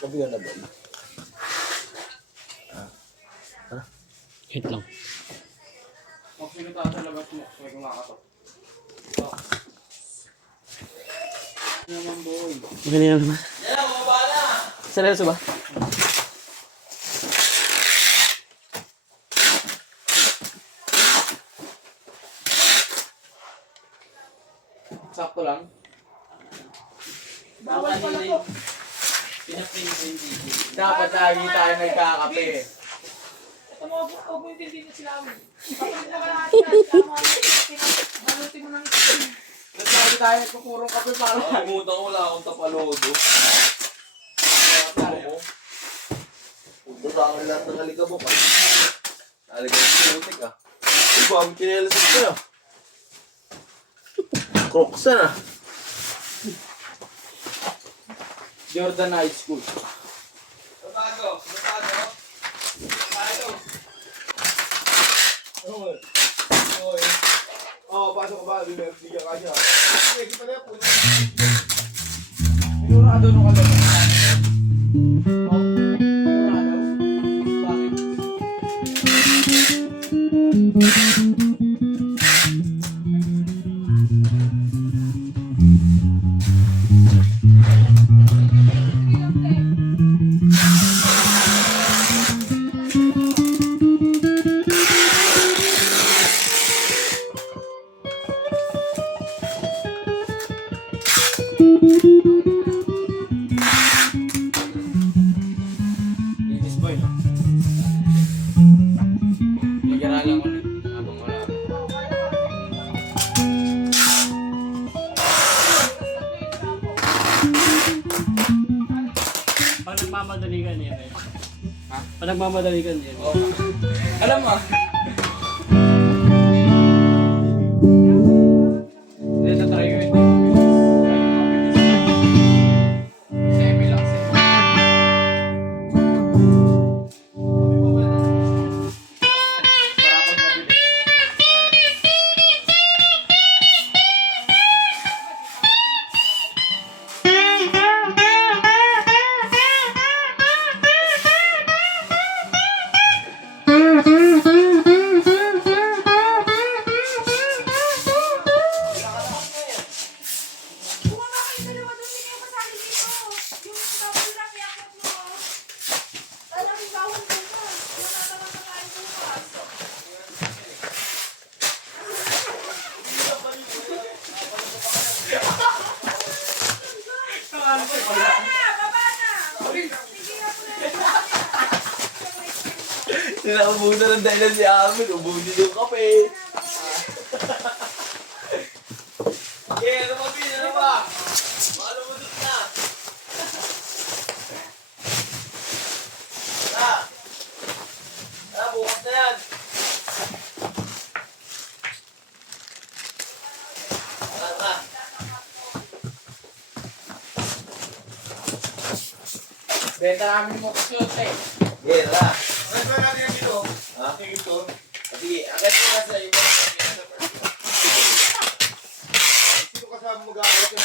Gabi ka na ba? Hit lang. Kung sino tayo sa labas mo, may kumakatok. Naman boy. Maganda yan naman. Yan, bumaba na! Seryoso ba? Sakto lang. Bawal pala to. Dapat lagi tayo nagkakape. Ito mo, huwag mo hindi na sila amin. Kapag naman natin yan, tama mo, balutin mo ng itin. Lagi tayo nagpupurong kape para. Nakalimutan ko, wala akong tapalodo. Punta sa akin lahat ng alikabok ah. Alikabok sa butik ah. Uy, bagong kinelasin ko ah. Crocsan ah. Jordan High School. Bago. Oo, pasok ka ba? Bigyan ka siya. Sige, pala po. Sigurado nung kami. Sigurado? Bakit? Linis boy, no? Bigyan lang ulit. Habang wala. Pag nagmamadali ka niya. Ha? Pag nagmamadali ka niya. Alam mo. Hindi, tatry ko yun. Semi lang, semi. Para pag mabilis. Bumaba kayo dalawa doon, hindi kayo masali dito. Yung bawal na kayakot mo. Alam yung bawal ko na. Wala ka lang kakain bukas. Baba na! Baba na! Sige na po na. Sinaubusan ng dahilan si Amin. Ubusin yung kape. Ano ba, Bin? Ano ba? Makalumudot na. Bukas na yan. Tara. Benta namin mo kasi yun, eh. Okay, tara. Ano ba natin yung dito? Ha? Ito. Sige, agad mo na sa iba. Sino kasama mag-aawat yung